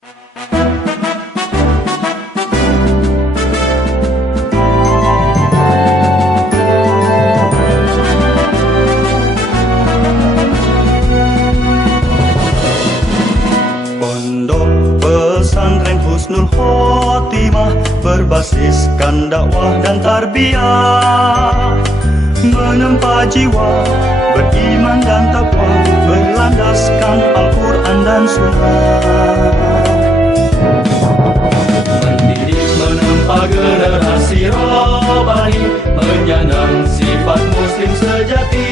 Pondok pesantren Husnul Khotimah berbasiskan dakwah dan tarbiyah, menempa jiwa beriman dan takwa, berlandaskan Al-Quran dan Sunnah. Mendidik menempa generasi robbani, menyandang sifat muslim sejati.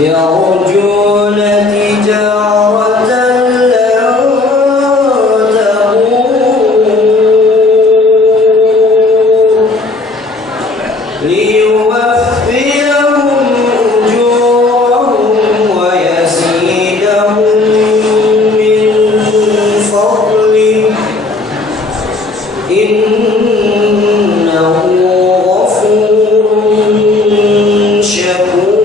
يرجون تجارة لن تبور ليوفيهم أجورهم ويزيدهم من فضله إنه غفور شكور.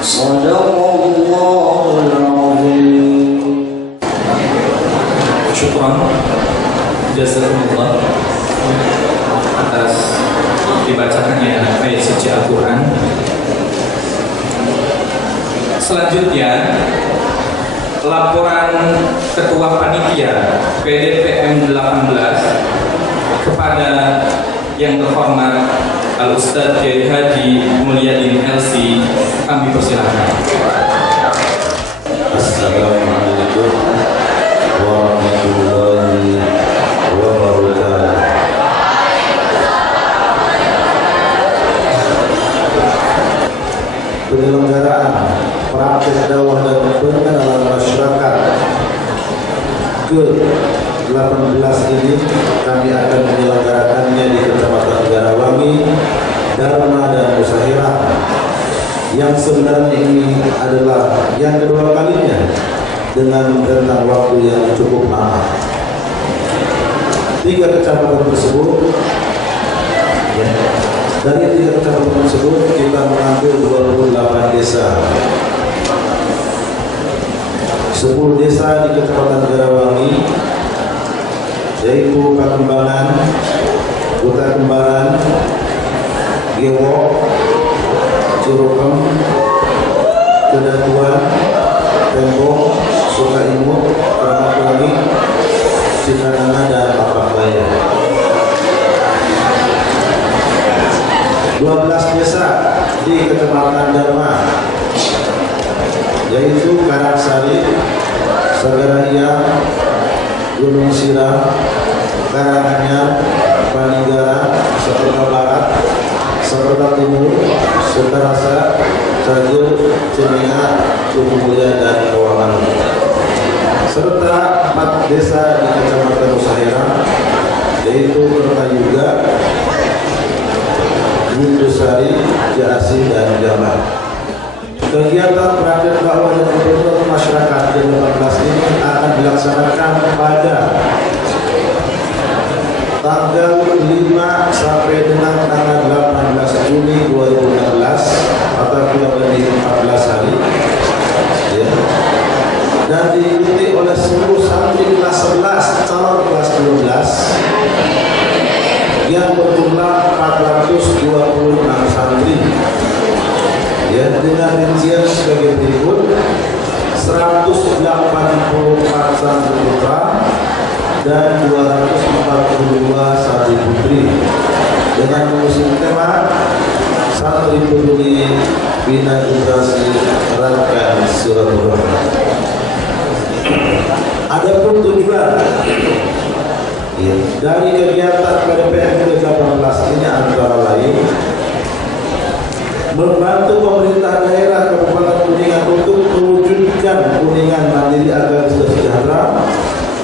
صدق syukran jazakumullah atas dibacakannya ayat suci Al-Quran. Selanjutnya laporan Ketua Panitia PDPM 18 kepada yang terhormat Al-Ustadz Kiai Haji Mulyadin LC, kami persilahkan. Assalamualaikum warahmatullahi wabarakatuh. Penyelenggaraan praktek dakwah dan pengenalan masyarakat ke-18 ini kami akan menyelenggarakannya di Kecamatan Garawangi, Dharma dan Musahira, yang sebenarnya ini adalah yang kedua kalinya dengan rentang waktu yang cukup lama. 3 kecamatan tersebut, ya, dari 3 kecamatan tersebut kita mengambil 28 desa. 10 desa di Kecamatan Garawangi, yaitu Kakembangan, Kota Kembaran, Gewok, Cirokem, Kedatuan, Tembok, Sukaimut, Ramadhani, Cikarana dan Papakbaya. 12 desa di Kecamatan Dharma, yaitu Karangsari, Sagaraya, Gunung Sirah, Karanganyar, Panigara, Saperta Barat, Saperta Timur, Sukarasa, Cianjur, Cimenga, Tumbulia dan Kawangan, serta 4 desa di Kecamatan Musahira, yaitu Kertajuga, Bundusari, Jasi dan Jamal. Kegiatan praktek dakwah dan pendidikan masyarakat ke-18 ini akan dilaksanakan pada tanggal 5 sampai dengan tanggal 18 Juni 2016 atau kurang lebih 14 hari, ya. Dan diikuti oleh seluruh santri kelas 11 calon kelas 12 yang berjumlah 426 santri, ya, dengan rincian sebagai berikut: 184 santri putra dan 242 santri putri, dengan mengusung tema Santri Peduli Bina Generasi Eratkan Silaturahmi. Adapun tujuan, ya, dari kegiatan PDPM ke-18 ini antara lain membantu pemerintah daerah Kabupaten Kuningan untuk mewujudkan Kuningan mandiri agar sejahtera,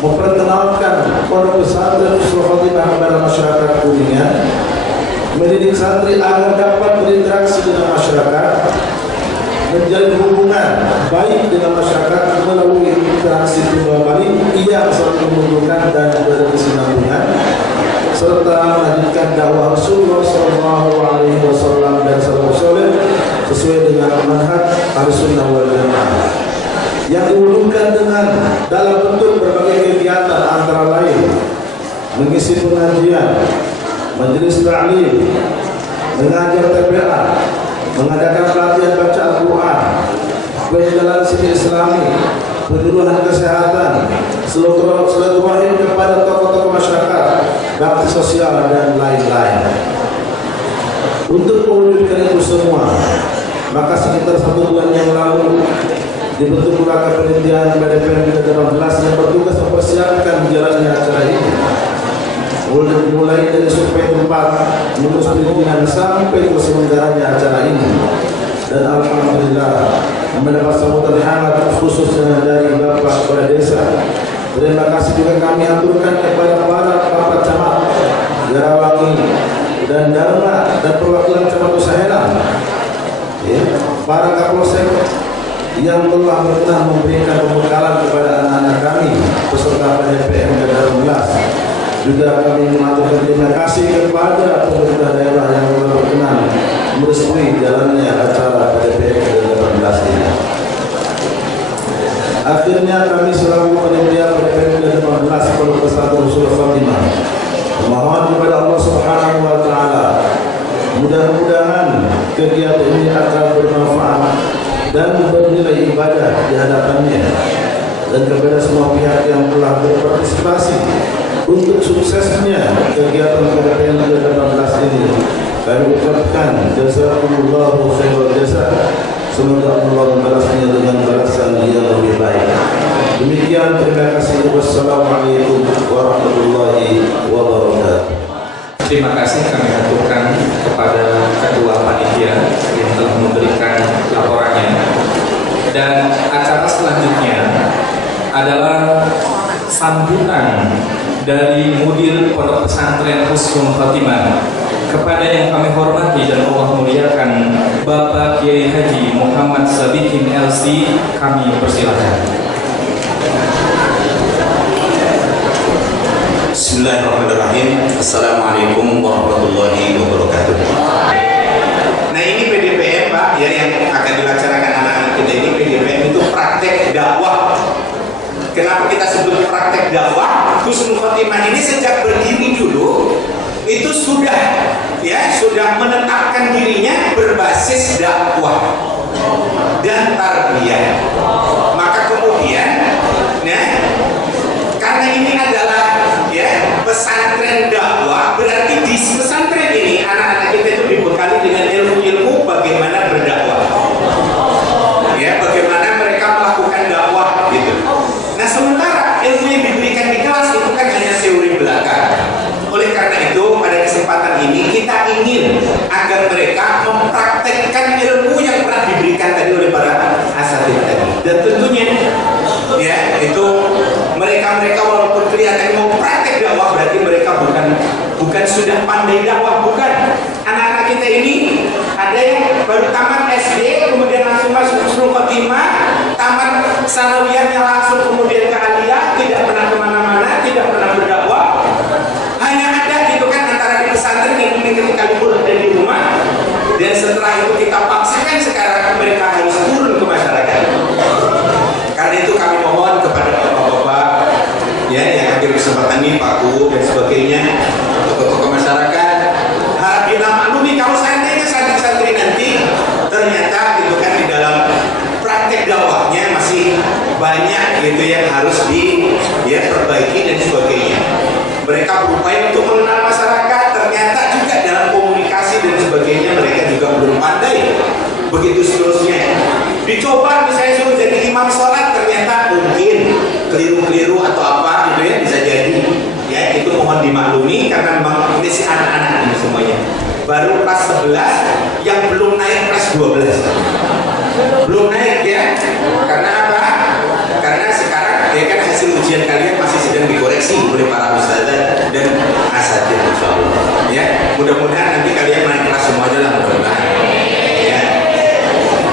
memperkenalkan pondok pesantren Husnul Khotimah kepada masyarakat Kuningan, mendidik santri agar dapat berinteraksi dengan masyarakat, menjalin hubungan baik dengan masyarakat melalui interaksi tunggal balik yang saling menguntungkan dan berkesinambungan, serta melanjutkan dakwah Rasulullah SAW dan salafus saleh sesuai dengan manhaj Ahlussunnah wal Jamaah, yang diwujudkan dengan dalam bentuk berbagai kegiatan antara lain mengisi pengajian, majelis ta'lim, mengajar TPA, mengadakan pelatihan baca Al-Quran, penjelasan seni Islami, penyuluhan kesehatan, silaturahim kepada tokoh-tokoh masyarakat, bakti sosial dan lain-lain. Untuk mewujudkan itu semua, maka sekitar 1 bulan yang lalu dibentuk lembaga penelitian PDPM ke-18 yang bertugas mempersiapkan jalannya acara ini, mulai dari survei tempat, menulis perizinan sampai terselenggaranya acara ini. Dan alhamdulillah mendapat sambutan hangat khususnya dari Bapak Kepala Desa. Terima kasih juga kami aturkan kepada para Bapak Camat Garawangi dan Dharma dan perwakilan Camat Musahira, ya, para Kapolsek yang telah pernah memberikan pembekalan kepada anak-anak kami peserta PDPM ke-18. Juga kami mengaturkan terima kasih kepada pemerintah daerah yang telah berkenan merestui jalannya acara PDPM ke-18 ini. Akhirnya kami selaku panitia PDPM ke-18 berpartisipasi untuk suksesnya kegiatan PDPM 2018 ini. Kami ucapkan jazakumullahu khairal jazaa. Semoga Allah membalasnya dengan balasan yang lebih baik. Demikian, terima kasih. Wassalamualaikum warahmatullahi wabarakatuh. Terima kasih kami aturkan kepada Ketua Panitia yang telah memberikan laporannya. Dan acara selanjutnya adalah sambutan dari Mudir Pondok Pesantren Husnul Khotimah. Kepada yang kami hormati dan Allah muliakan Bapak Kiai Haji Muhammad Sabiqin LC, kami persilakan. Bismillahirrahmanirrahim. Assalamualaikum warahmatullahi wabarakatuh. Nah, ini PDPM Pak ya, yang akan dilaksanakan anak-anak kita ini. PDPM itu praktek dakwah. Kenapa kita sebut praktek dakwah? Husnul Khotimah ini sejak berdiri dulu itu sudah menetapkan dirinya berbasis dakwah dan tarbiyah. Maka kemudian, karena ini adalah pesantren dakwah, berarti di pesantren ini anak-anak kita itu dibekali dengan ilmu-ilmu bagaimana berdakwah, bagaimana mereka melakukan dakwah gitu. Nah, sementara ilmu yang diberikan di kelas itu kan hanya teori belaka. Oleh karena itu, pada kesempatan ini kita ingin agar mereka mempraktekkan ilmu yang pernah diberikan tadi oleh para asatidz tadi. Dan tentunya, itu mereka walaupun kelihatan mau praktek dakwah, berarti mereka bukan sudah pandai dakwah, bukan. Anak-anak kita ini ada yang baru tamat SD, kemudian langsung masuk Husnul Khotimah, tamat sanawiyahnya langsung kemudian ke aliyah, tidak pernah kemana-mana, tidak pernah berdakwah. Hanya ada gitu kan antara di pesantren yang mungkin ketika libur ada di rumah, dan setelah itu kita paksakan sekarang mereka harus turun ke masyarakat. Karena itu kami mohon kepada bapak-bapak yang hadir kesempatan ini, Pak Ku dan sebagainya, tokoh-tokoh masyarakat, harap kita maklumi kalau seandainya santri-santri nanti ternyata gitu kan di dalam praktek dakwahnya masih banyak gitu yang harus diperbaiki dan sebagainya. Mereka berupaya untuk mengenal masyarakat, ternyata juga dalam komunikasi dan sebagainya mereka juga belum pandai. Begitu seterusnya. Dicoba misalnya suruh jadi imam sholat, ternyata mungkin keliru-keliru atau apa gitu bisa jadi. Itu mohon dimaklumi karena memang ini si anak-anak ini semuanya. Baru kelas 11 yang belum naik kelas 12. Belum naik Karena apa? Karena sekarang kan hasil ujian kalian masih sedang dikoreksi oleh para ustadzah dan asatidz, insyaallah. Mudah-mudahan nanti kalian naik kelas semuanya lah, mudah-mudahan.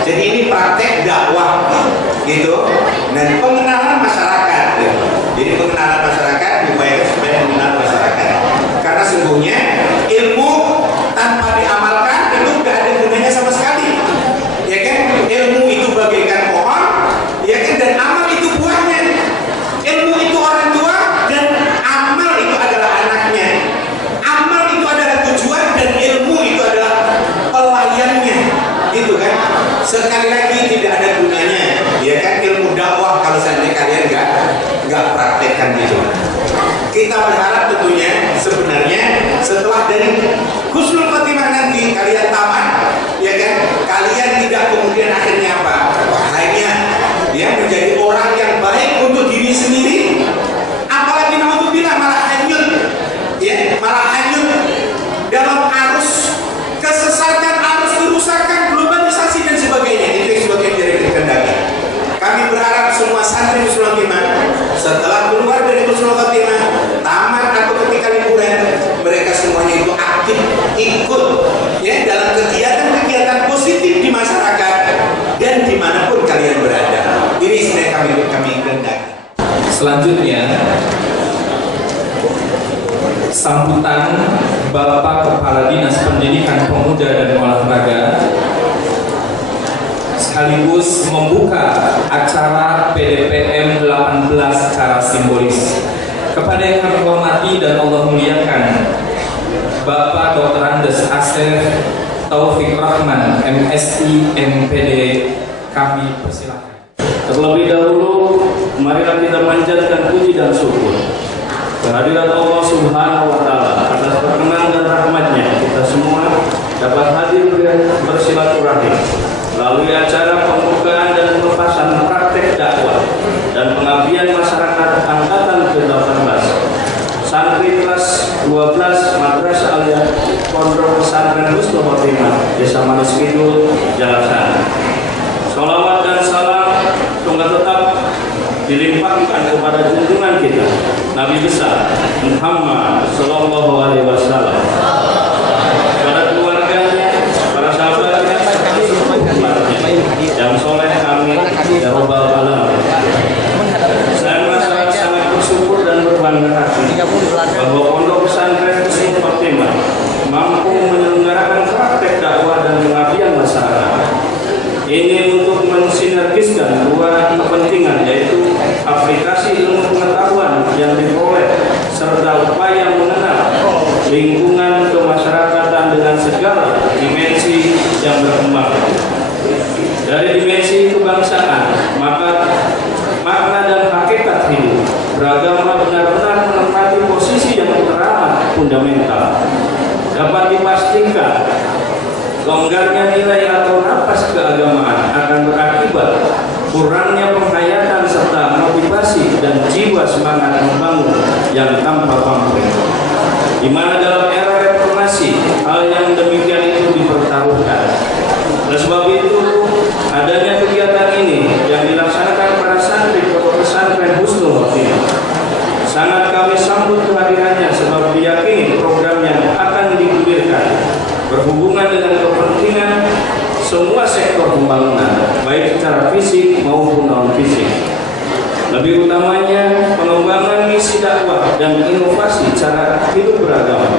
Jadi ini praktek dakwah gitu, dan pengenalan masyarakat gitu. Jadi pengenalan masyarakat diupayakan supaya mengenal masyarakat. Karena sungguhnya ilmu tanpa diamalkan itu nggak ada gunanya sama sekali. Ilmu itu bagaikan pohon, dan amal itu buahnya. Ilmu itu orang tua dan amal itu adalah anaknya. Amal itu adalah tujuan dan ilmu itu adalah pelayannya, gitu kan? Sekali lagi tidak ada gunanya, ilmu dakwah kalau seandainya kalian nggak praktekkan gitu. Kita berharap tentunya sebenarnya setelah dari Husnul Khotimah nanti kalian tamat, kalian tidak kemudian akhirnya apa? Hanya menjadi orang yang baik untuk diri sendiri, apalagi naudzubillah malah hanyut, malah hanyut dalam arus kesesatan, arus kerusakan, globalisasi dan sebagainya. Itu yang sebagian dari dikehendaki. Kami berharap semua santri Husnul Khotimah setelah keluar dari Husnul Khotimah, tamat atau ketika liburan, mereka semuanya itu aktif ikut dalam kegiatan-kegiatan positif di masyarakat dan dimanapun kalian berada. Ini sudah kami kehendaki. Selanjutnya, sambutan Bapak Kepala Dinas Pendidikan Pemuda dan Olahraga sekaligus membuka acara PDPM 18 secara simbolis. Kepada yang kami hormati dan Allah muliakan, Bapak Dr. Andes Asef Taufik Rahman, MSI MPD, kami persilakan. Terlebih dahulu, marilah kita panjatkan puji dan syukur kehadirat Allah Subhanahu wa Ta'ala atas perkenan dan rahmatnya kita semua dapat hadir bersilaturahim melalui acara pembukaan dan pelepasan praktek dakwah dan pengabdian masyarakat angkatan ke-18 santri kelas 12 Madrasah Aliyah Pondok Pesantren Husnul Khotimah Desa Manis Kidul, Jalasana. Sholawat dan salam tunggal tetap dilimpahkan kepada junjungan kita Nabi besar Muhammad Sallallahu Alaihi Wasallam, kepada keluarganya, para sahabatnya, yang soleh kami ya Rabbal Alamin. Saya merasa sangat bersyukur dan berbangga hati bahwa Pondok Pesantren Husnul Khotimah mampu menyelenggarakan praktek dakwah dan pengabdian masyarakat. Ini untuk mensinergiskan dua kepentingan, yaitu aplikasi ilmu pengetahuan yang diperoleh serta upaya mengenal lingkungan kemasyarakatan dengan segala dimensi yang berkembang. Dari dimensi kebangsaan, maka makna dan hakikat hidup beragama benar-benar menempati posisi yang teramat fundamental. Dapat dipastikan longgarnya nilai atau napas keagamaan akan berakibat kurangnya penghayatan serta motivasi dan jiwa semangat membangun yang tanpa pamrih. Di mana dalam era reformasi hal yang demikian itu dipertaruhkan. Oleh sebab itu, adanya kegiatan ini yang dilaksanakan para santri Pondok Pesantren Husnul Khotimah sangat kami sambut kehadirannya, sebab diyakini program yang akan digulirkan berhubungan dengan kepentingan semua sektor pembangunan, baik secara fisik maupun non-fisik. Lebih utamanya pengembangan misi dakwah dan inovasi cara hidup beragama.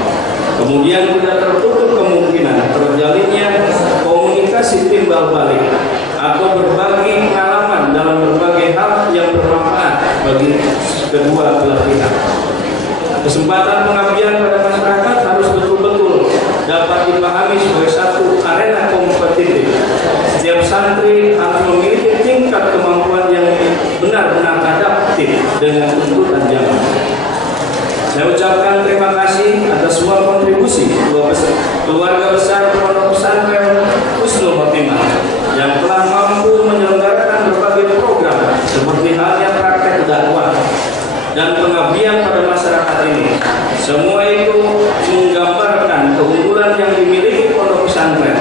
Kemudian tidak tertutup kemungkinan terjalinnya komunikasi timbal balik atau berbagi pengalaman dalam berbagai hal yang bermanfaat bagi kedua belah pihak. Kesempatan pengabdian pada masyarakat harus betul-betul dapat dipahami sebagai satu arena kompetitif. Setiap santri harus memiliki tingkat kemampuan yang benar-benar adaptif dengan tuntutan zaman. Saya ucapkan terima kasih atas semua kontribusi keluarga besar Pondok Pesantren Husnul Khotimah yang telah mampu menyelenggarakan berbagai program seperti halnya praktek dakwah dan pengabdian pada masyarakat ini. Semua itu menggambarkan keunggulan yang dimiliki Pondok Pesantren,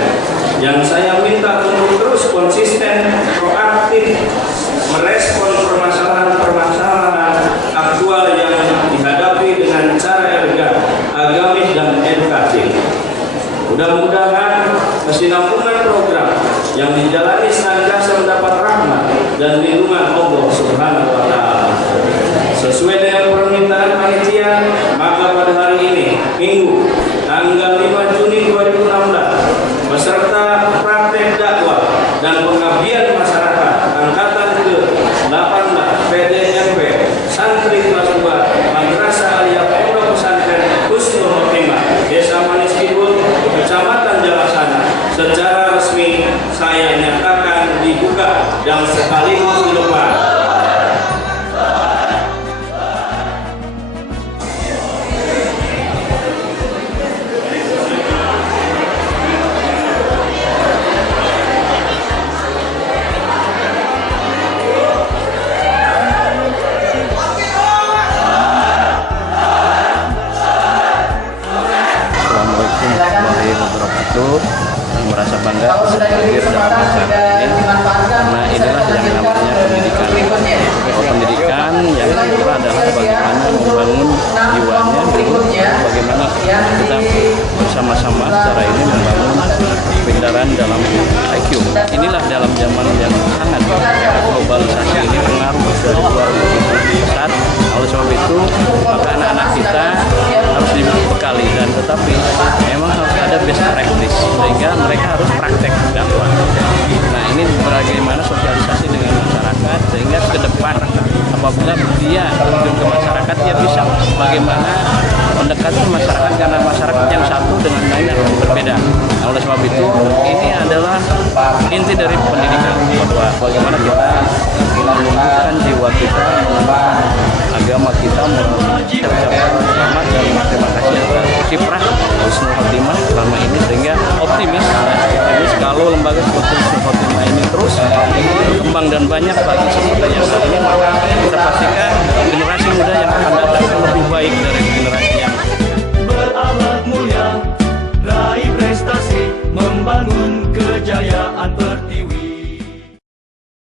yang saya minta untuk terus konsisten, proaktif merespon permasalahan-permasalahan aktual yang dihadapi dengan cara elegan, agamis dan edukatif. Mudah-mudahan kesinambungan program yang dijalani senantiasa mendapat rahmat dan lindungan Allah Subhanahu wa Ta'ala. Sesuai dengan permintaan panitia, maka pada hari ini, Minggu, tanggal 5 Juni 2016, beserta praktek dakwah dan pengabdian masyarakat angkatan ke-18 PDMP santri kelas 2 Madrasah Aliyah Pondok Pesantren Husnul Khotimah Desa Manis Kidul, Kecamatan Jalasana, secara resmi saya nyatakan dibuka dan sekaligus dilepas. Yang merasa bangga bisa hadir dalam acara ini, karena inilah yang namanya pendidikan. Pendidikan yang kedua adalah bagaimana membangun jiwanya dulu, bagaimana kita bersama-sama secara ini membangun pindaran dalam IQ. Inilah dalam zaman yang sangat globalisasi ini pengaruh dari luar besar. Oleh sebab itu, maka anak-anak kita harus dibekali, dan tetapi memang harus ada best practice sehingga mereka harus praktek dakwah. Nah, ini bagaimana sosialisasi dengan masyarakat sehingga ke depan apabila dia terjun ke masyarakat, dia bisa bagaimana mendekati masyarakat, karena masyarakat yang satu dengan lain yang berbeda. Nah, oleh sebab itu, ini adalah inti dari pendidikan, bahwa bagaimana kita menumbuhkan jiwa kita, menumbuhkan agama kita, mengucapkan selamat dan terima kasih atas kiprah Husnul Khotimah selama ini, sehingga optimis kalau lembaga seperti Husnul Khotimah ini terus berkembang dan banyak lagi seperti yang saat ini, maka kita pastikan generasi muda yang akan datang lebih baik dari generasi yang Berakhlak mulia, raih prestasi, membangun kejayaan